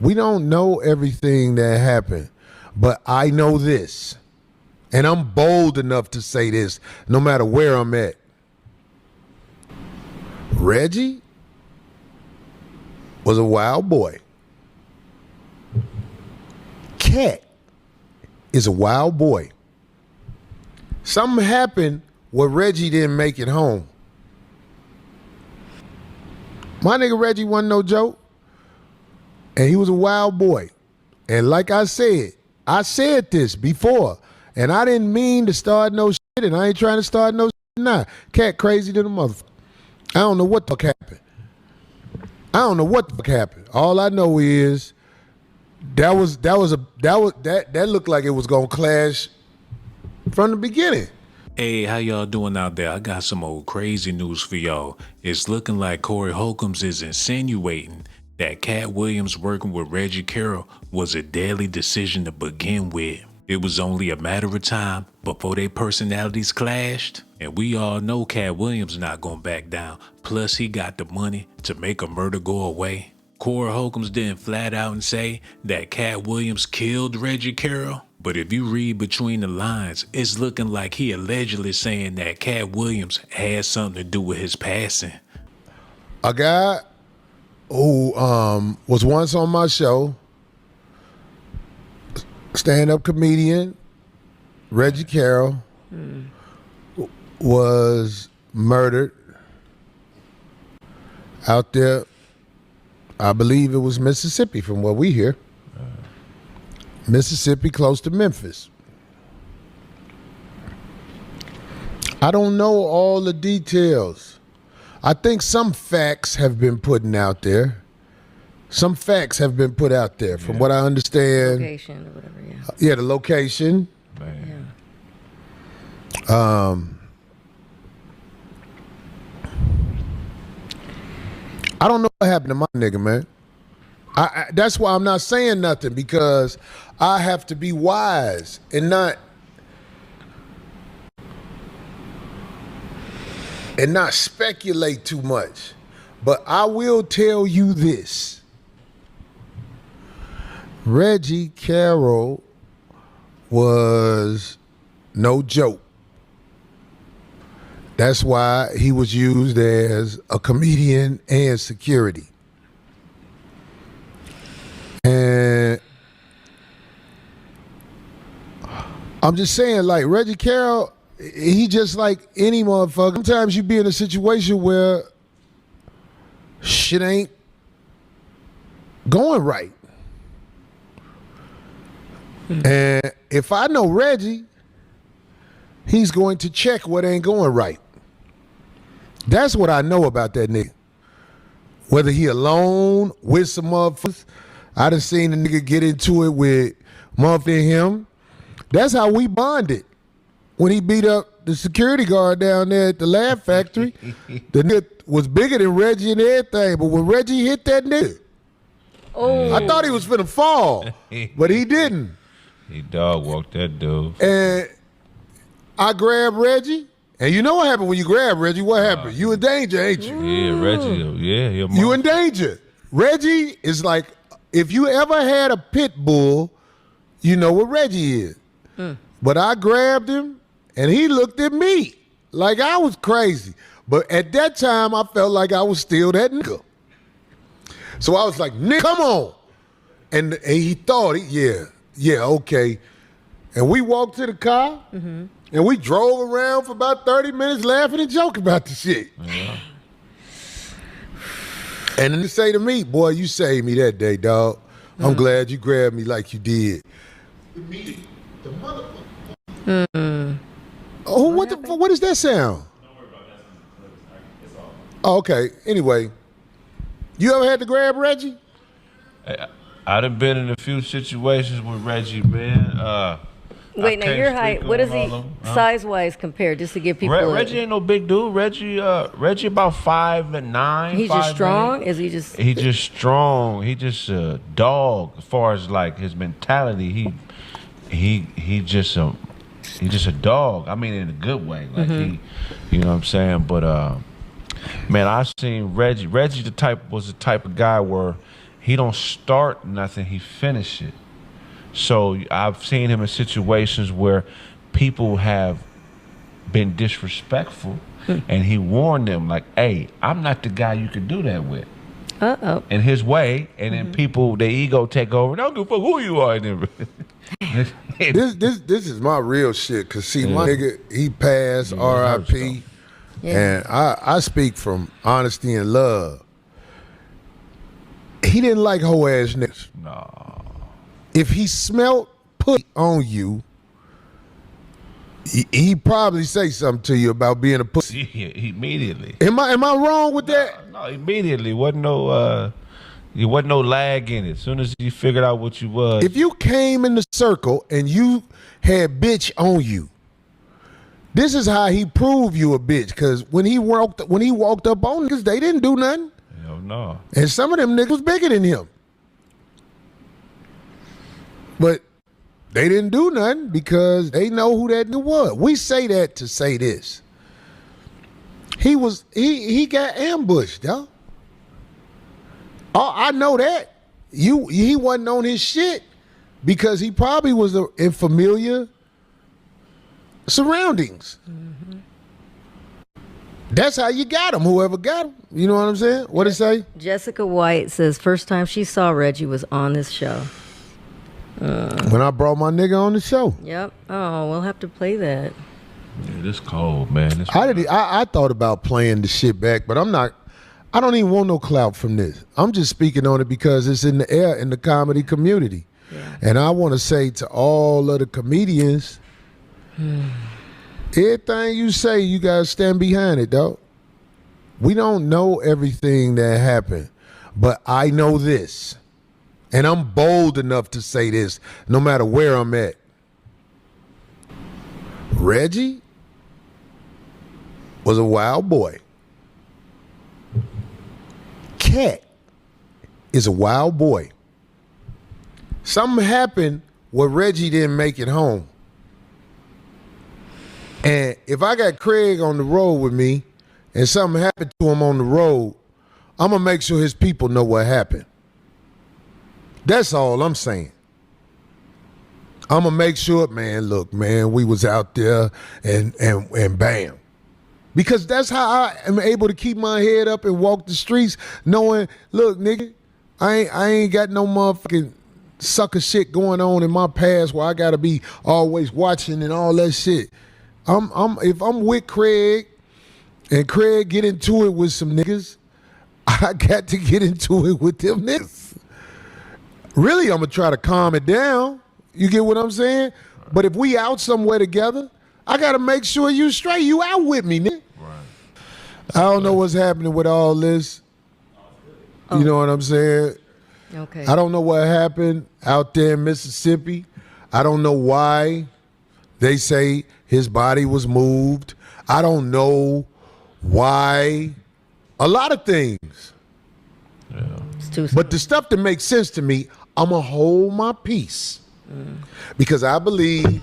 We don't know everything that happened, but I know this, and I'm bold enough to say this no matter where I'm at. Reggie was a wild boy. Katt is a wild boy. Something happened where Reggie didn't make it home. My nigga Reggie wasn't no joke. And he was a wild boy. And like I said this before. And I didn't mean to start no shit, and I ain't trying to start no shit now. Katt crazy to the motherfucker. I don't know what the fuck happened. I don't know what the fuck happened. All I know is that looked like it was gonna clash from the beginning. Hey, how y'all doing out there? I got some old crazy news for y'all. It's looking like Corey Holcombs is insinuating that Katt Williams working with Reggie Carroll was a deadly decision to begin with. It was only a matter of time before their personalities clashed. And we all know Katt Williams not gonna back down. Plus he got the money to make a murder go away. Corey Holcombs didn't flat out and say that Katt Williams killed Reggie Carroll. But if you read between the lines, it's looking like he allegedly saying that Katt Williams had something to do with his passing. A guy who was once on my show, stand-up comedian, Reggie Carroll, was murdered out there. I believe it was Mississippi from what we hear. Mississippi, close to Memphis. I don't know all the details. I think some facts have been put out there. Some facts have been put out there, from what I understand. Location or whatever, yeah. Yeah, the location. Man. I don't know what happened to my nigga, man. That's why I'm not saying nothing, because I have to be wise and not speculate too much. But I will tell you this. Reggie Carroll was no joke. That's why he was used as a comedian and security. And I'm just saying, like, Reggie Carroll, he just like any motherfucker. Sometimes you be in a situation where shit ain't going right. And if I know Reggie, he's going to check what ain't going right. That's what I know about that nigga. Whether he alone, with some motherfuckers. I done seen the nigga get into it with motherfucking him. That's how we bonded. When he beat up the security guard down there at the Laugh Factory, the nigga was bigger than Reggie and everything. But when Reggie hit that nigga, I thought he was finna fall, but he didn't. He dog walked that dude. And I grabbed Reggie. And you know what happened when you grab Reggie? What happened? You in danger, ain't you? Yeah, Reggie. Yeah, you in danger. Reggie is like, if you ever had a pit bull, you know what Reggie is. But I grabbed him, and he looked at me like I was crazy. But at that time, I felt like I was still that nigga. So I was like, nigga, come on. And he thought, yeah, okay. And we walked to the car, and we drove around for about 30 minutes laughing and joking about the shit. Yeah. And then they say to me, boy, you saved me that day, dog. I'm glad you grabbed me like you did. The motherfucker. Oh, what does that sound? Don't worry about that. It's all. Oh, okay. Anyway, you ever had to grab Reggie? I done been in a few situations with Reggie, man. Wait, now your height, what is he size-wise compared, just to give people Reggie ain't no big dude. Reggie about 5'9". He's just strong? Is he just... He just strong. He just a dog as far as like his mentality. He just a dog. I mean, in a good way. Like he, you know what I'm saying? But man, I seen Reggie. Reggie was the type of guy where he don't start nothing, he finish it. So I've seen him in situations where people have been disrespectful, and he warned them like, "Hey, I'm not the guy you can do that with." In his way, and then people, their ego take over. Don't give a fuck who you are. And This is my real shit. Cause see, my nigga, he passed, R.I.P. And I speak from honesty and love. He didn't like hoe ass niggas. No. If he smelt pussy on you, he probably say something to you about being a pussy. Yeah, immediately. Am I wrong with that? No, immediately. Wasn't no lag in it. As soon as you figured out what you was. If you came in the circle and you had bitch on you, this is how he proved you a bitch. Cause when he walked up on niggas, they didn't do nothing. Hell no. And some of them niggas was bigger than him. But they didn't do nothing because they know who that nigga was. We say that to say this. He got ambushed, y'all. Oh, I know that. He wasn't on his shit because he probably was in familiar surroundings. That's how you got him, whoever got him. You know what I'm saying? What'd it say? Jessica White says first time she saw Reggie was on this show. When I brought my nigga on the show. Yep. Oh, we'll have to play that. Yeah, this cold, man. I thought about playing the shit back, but I don't even want no clout from this. I'm just speaking on it because it's in the air in the comedy community. Yeah. And I want to say to all of the comedians, everything you say, you got to stand behind it, dog. We don't know everything that happened, but I know this. And I'm bold enough to say this no matter where I'm at. Reggie was a wild boy. Katt is a wild boy. Something happened where Reggie didn't make it home. And if I got Craig on the road with me and something happened to him on the road, I'm going to make sure his people know what happened. That's all I'm saying. I'm going to make sure, man, look, man, we was out there and bam. Because that's how I am able to keep my head up and walk the streets knowing, look, nigga, I ain't got no motherfucking sucker shit going on in my past where I got to be always watching and all that shit. If I'm with Craig and Craig get into it with some niggas, I got to get into it with them niggas. Really, I'm going to try to calm it down. You get what I'm saying? But if we out somewhere together, I got to make sure you straight. You out with me, nigga. Right. I don't know what's happening with all this. You know what I'm saying? Okay. I don't know what happened out there in Mississippi. I don't know why they say his body was moved. I don't know why. A lot of things. Yeah. It's too But the stuff that makes sense to me, I'm going to hold my peace. Because I believe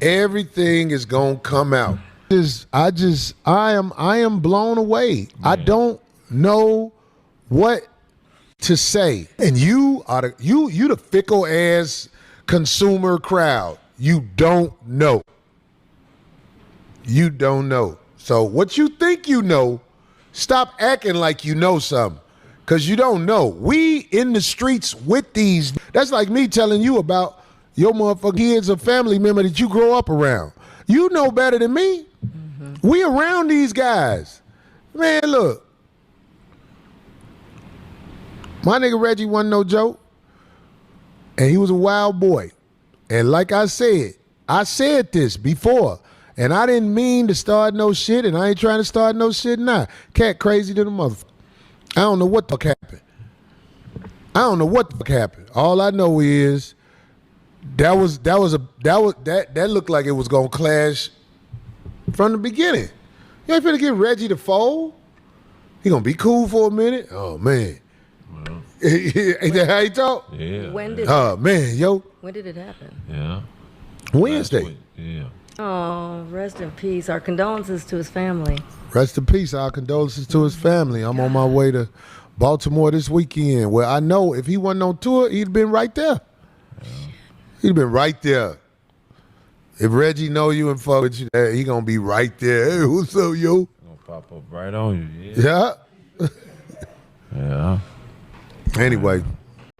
everything is going to come out. I am blown away. Yeah. I don't know what to say. And you are the fickle ass consumer crowd. You don't know. You don't know. So what you think you know, stop acting like you know something. Because you don't know. We in the streets with these. That's like me telling you about your motherfucking kids or family member that you grow up around. You know better than me. We around these guys. Man, look. My nigga Reggie wasn't no joke. And he was a wild boy. And like I said this before. And I didn't mean to start no shit. And I ain't trying to start no shit now. Katt crazy than a motherfucker. I don't know what the fuck happened. I don't know what the fuck happened. All I know is that looked like it was gonna clash from the beginning. You ain't finna get Reggie to fold. He gonna be cool for a minute. Oh man. Well, ain't that how he talk? Yeah. When did when did it happen? Yeah. Wednesday. Yeah. Oh, rest in peace. Our condolences to his family. Rest in peace. Our condolences to his family. I'm on my way to Baltimore this weekend, where I know if he wasn't on tour, he'd been right there. He'd been right there. If Reggie know you and fuck with you, he gonna be right there. Hey, what's up, yo? Gonna pop up right on you. Yeah. Yeah. Anyway.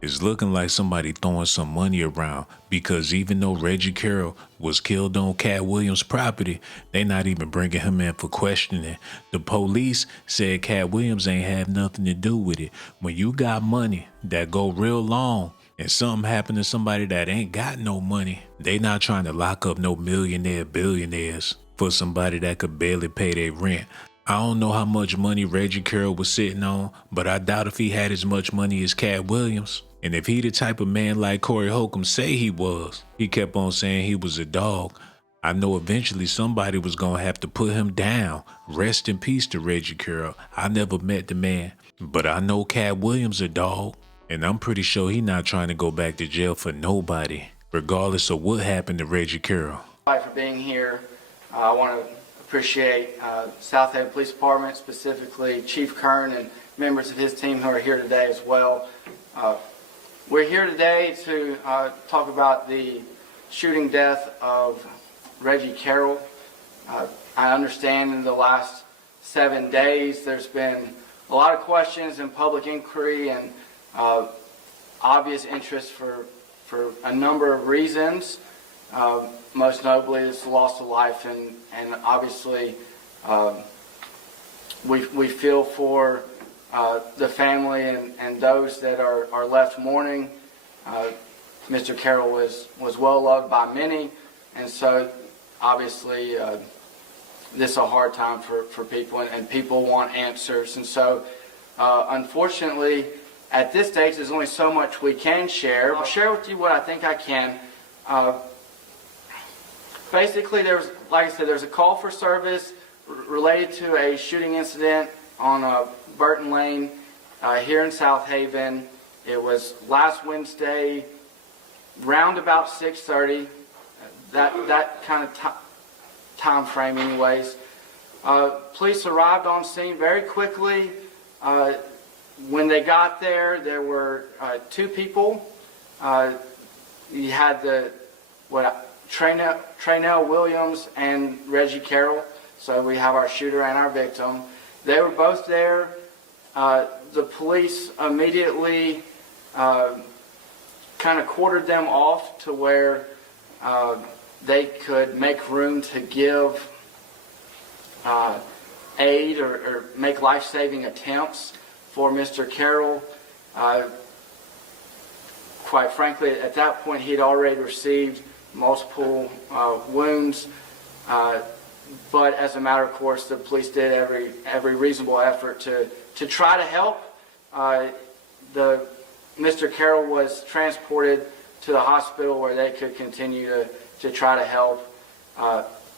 It's looking like somebody throwing some money around because even though Reggie Carroll was killed on Katt Williams' property, they not even bringing him in for questioning. The police said Katt Williams ain't have nothing to do with it. When you got money that go real long and something happen to somebody that ain't got no money, they not trying to lock up no billionaires for somebody that could barely pay their rent. I don't know how much money Reggie Carroll was sitting on, but I doubt if he had as much money as Katt Williams. And if he the type of man like Corey Holcomb say he was, he kept on saying he was a dog. I know eventually somebody was gonna have to put him down. Rest in peace to Reggie Carroll. I never met the man, but I know Katt Williams a dog. And I'm pretty sure he not trying to go back to jail for nobody, regardless of what happened to Reggie Carroll. For being here, I want to appreciate South Haven Police Department, specifically Chief Kern and members of his team who are here today as well. We're here today to talk about the shooting death of Reggie Carroll. I understand in the last 7 days there's been a lot of questions and public inquiry and obvious interest for a number of reasons. Most notably, it's the loss of life, and obviously we feel for the family and those that are left mourning. Mr. Carroll was well loved by many, and so obviously this is a hard time for people, and people want answers. And so unfortunately, at this stage, there's only so much we can share. I'll share with you what I think I can. Basically, like I said, there's a call for service related to a shooting incident on Burton Lane here in South Haven. It was last Wednesday, round about 6:30. That kind of time frame, anyways. Police arrived on scene very quickly. When they got there, there were two people. You had Traynell Williams and Reggie Carroll. So we have our shooter and our victim. They were both there. The police immediately kind of quartered them off to where they could make room to give aid or make life-saving attempts for Mr. Carroll. Quite frankly, at that point, he had already received multiple wounds. But as a matter of course, the police did every reasonable effort to try to help. Mr. Carroll was transported to the hospital where they could continue to try to help.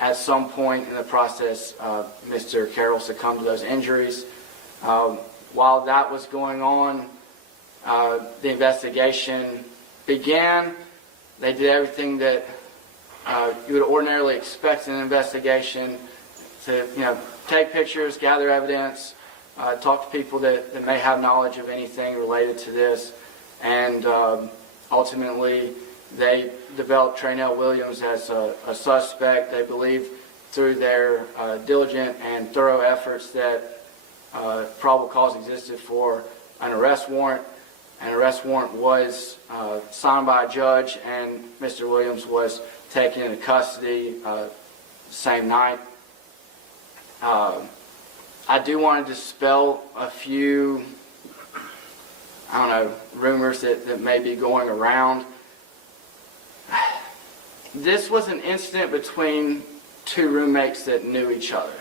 At some point in the process, Mr. Carroll succumbed to those injuries. While that was going on, the investigation began. They did everything that you would ordinarily expect in an investigation to, take pictures, gather evidence, talk to people that may have knowledge of anything related to this, and ultimately they developed Traynell Williams as a suspect. They believe through their diligent and thorough efforts that probable cause existed for an arrest warrant. An arrest warrant was signed by a judge, and Mr. Williams was taken into custody same night. I do want to dispel a few, rumors that may be going around. This was an incident between two roommates that knew each other.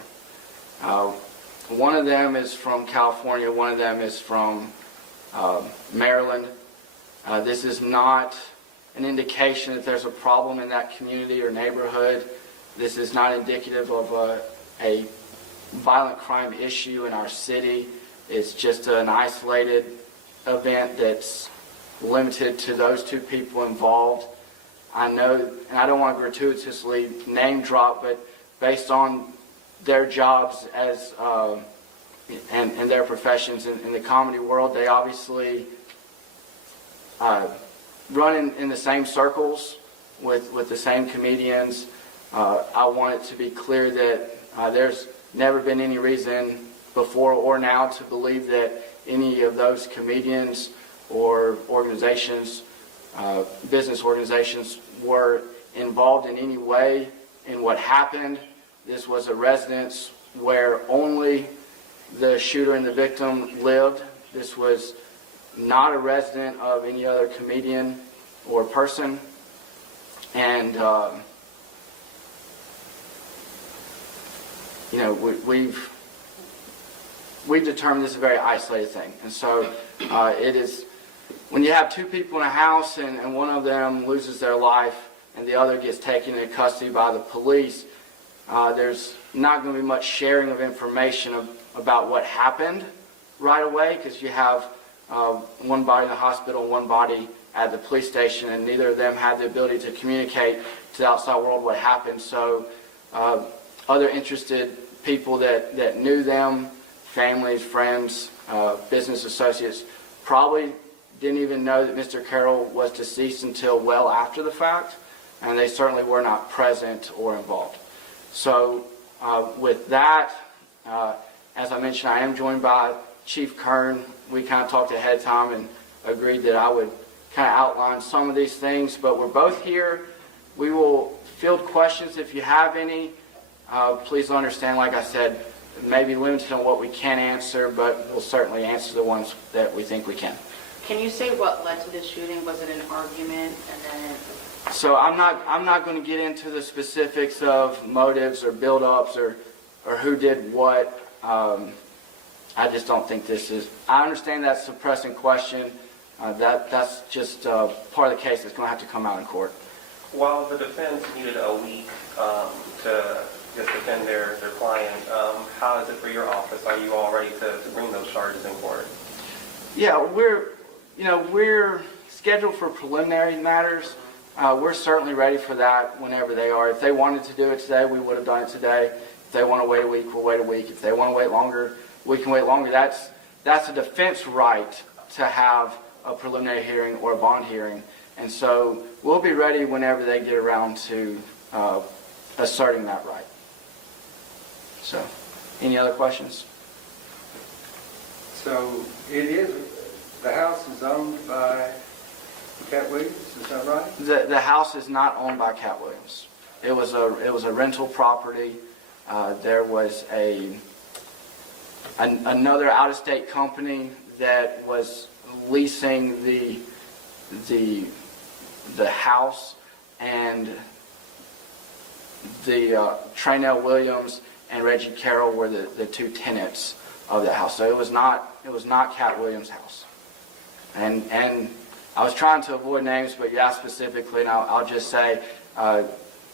One of them is from California, one of them is from Maryland. This is not an indication that there's a problem in that community or neighborhood. This is not indicative of a violent crime issue in our city. It's just an isolated event that's limited to those two people involved. I know, and I don't want to gratuitously name drop, but based on their jobs as and their professions in the comedy world. They obviously run in the same circles with the same comedians. I want it to be clear that there's never been any reason before or now to believe that any of those comedians or organizations, business organizations, were involved in any way in what happened. This was a residence where only the shooter and the victim lived. This was not a resident of any other comedian or person. And, you know, we've determined this is a very isolated thing. And so it is, when you have two people in a house and one of them loses their life and the other gets taken into custody by the police, there's not going to be much sharing of information about what happened right away, because you have one body in the hospital and one body at the police station, and neither of them had the ability to communicate to the outside world what happened. So other interested people that knew them, families, friends, business associates, probably didn't even know that Mr. Carroll was deceased until well after the fact, and they certainly were not present or involved. So with that, as I mentioned, I am joined by Chief Kern. We kind of talked ahead of time and agreed that I would kind of outline some of these things, but we're both here. We will field questions if you have any. Please understand, like I said, maybe limited on what we can answer, but we'll certainly answer the ones that we think we can. Can you say what led to the shooting? Was it an argument and then? So I'm not going to get into the specifics of motives or build-ups or who did what. I just don't think this is. I understand that's a pressing question. That's just part of the case that's going to have to come out in court. While the defense needed a week to just defend their client, how is it for your office? Are you all ready to bring those charges in court? Yeah, we're scheduled for preliminary matters. We're certainly ready for that whenever they are. If they wanted to do it today, we would have done it today. If they want to wait a week, we'll wait a week. If they want to wait longer, we can wait longer. That's a defense right to have a preliminary hearing or a bond hearing. And so we'll be ready whenever they get around to asserting that right. So, any other questions? So the house is owned by Katt Williams, is that right? The house is not owned by Katt Williams. It was a rental property. There was another out-of-state company that was leasing the house, and the Traynell Williams and Reggie Carroll were the two tenants of the house. So it was not Katt Williams' house. And I was trying to avoid names, but you asked specifically, and I'll just say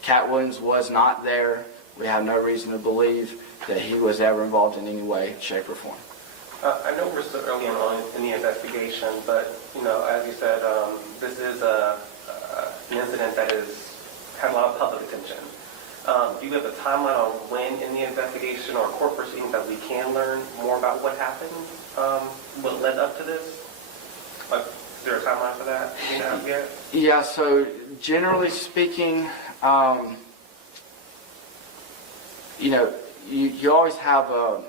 Katt Williams was not there. We have no reason to believe that he was ever involved in any way, shape, or form. I know we're still early on in the investigation, but as you said, this is an incident that has had a lot of public attention. Do you have a timeline on when in the investigation or court proceedings that we can learn more about what happened, what led up to this? Like, is there a timeline for that? Do you know yet? Yeah, so generally speaking, you always have a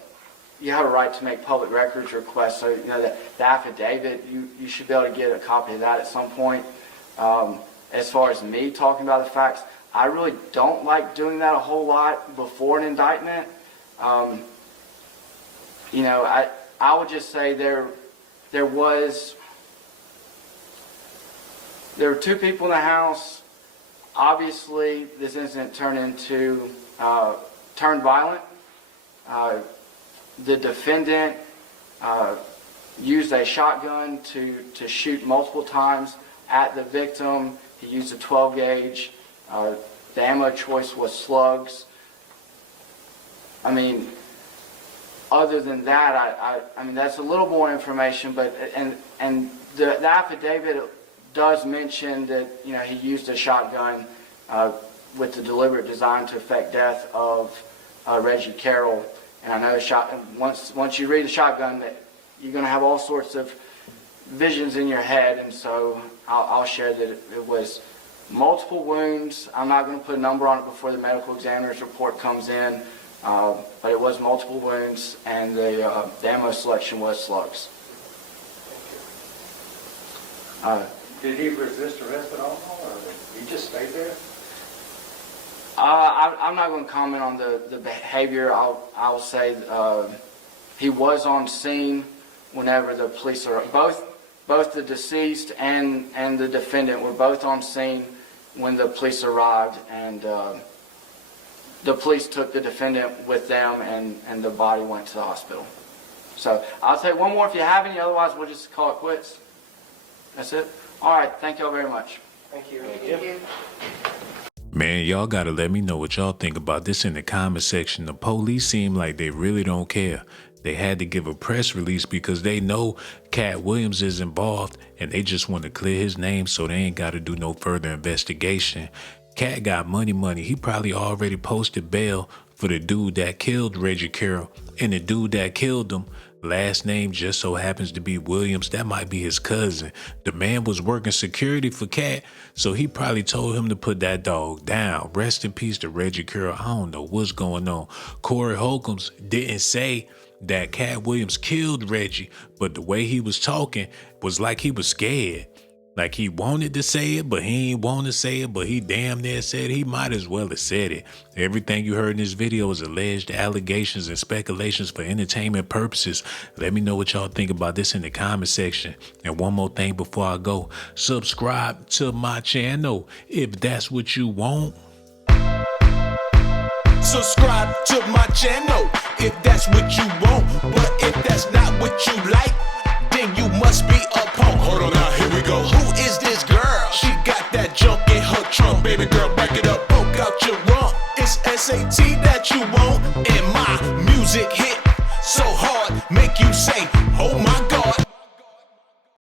right to make public records requests. So the affidavit, you should be able to get a copy of that at some point. As far as me talking about the facts, I really don't like doing that a whole lot before an indictment. I would just say there were two people in the house. Obviously, this incident turned violent. The defendant used a shotgun to shoot multiple times at the victim. He used a 12 gauge. The ammo choice was slugs. I mean, other than that, I mean that's a little more information. But and the affidavit does mention that he used a shotgun with the deliberate design to effect death of Reggie Carroll. And I know once you read the shotgun, that you're going to have all sorts of visions in your head, and so I'll share that it was multiple wounds. I'm not going to put a number on it before the medical examiner's report comes in, but it was multiple wounds, and the ammo selection was slugs. Did he resist arrest at all, or he just stayed there? I'm not going to comment on the behavior. I'll say he was on scene whenever the police are both the deceased and the defendant were both on scene when the police arrived, and the police took the defendant with them, and the body went to the hospital. So I'll take one more if you have any, otherwise we'll just call it quits. That's it? All right, thank you all very much. Thank you. Thank you. Man, y'all gotta let me know what y'all think about this in the comment section. The police seem like they really don't care. They had to give a press release because they know Katt Williams is involved and they just want to clear his name so they ain't got to do no further investigation. Katt got money. He probably already posted bail for the dude that killed Reggie Carroll, and the dude that killed him, last name just so happens to be Williams. That might be his cousin. The man was working security for Katt, so he probably told him to put that dog down. Rest in peace to Reggie Carroll. I don't know what's going on. Corey Holcomb didn't say that Katt Williams killed Reggie, but the way he was talking was like he was scared. Like he wanted to say it, but he ain't want to say it, but he damn near said it. He might as well have said it. Everything you heard in this video is alleged allegations and speculations for entertainment purposes. Let me know what y'all think about this in the comment section. And one more thing before I go, subscribe to my channel if that's what you want. Subscribe to my channel if that's what you want, but if that's not what you like, then you must be a punk. Hold on now, here we go. Who is this girl? She got that junk in her trunk. Baby girl, back it up, poke out your rump. It's S.A.T that you want, and my music hit so hard, make you say, oh my.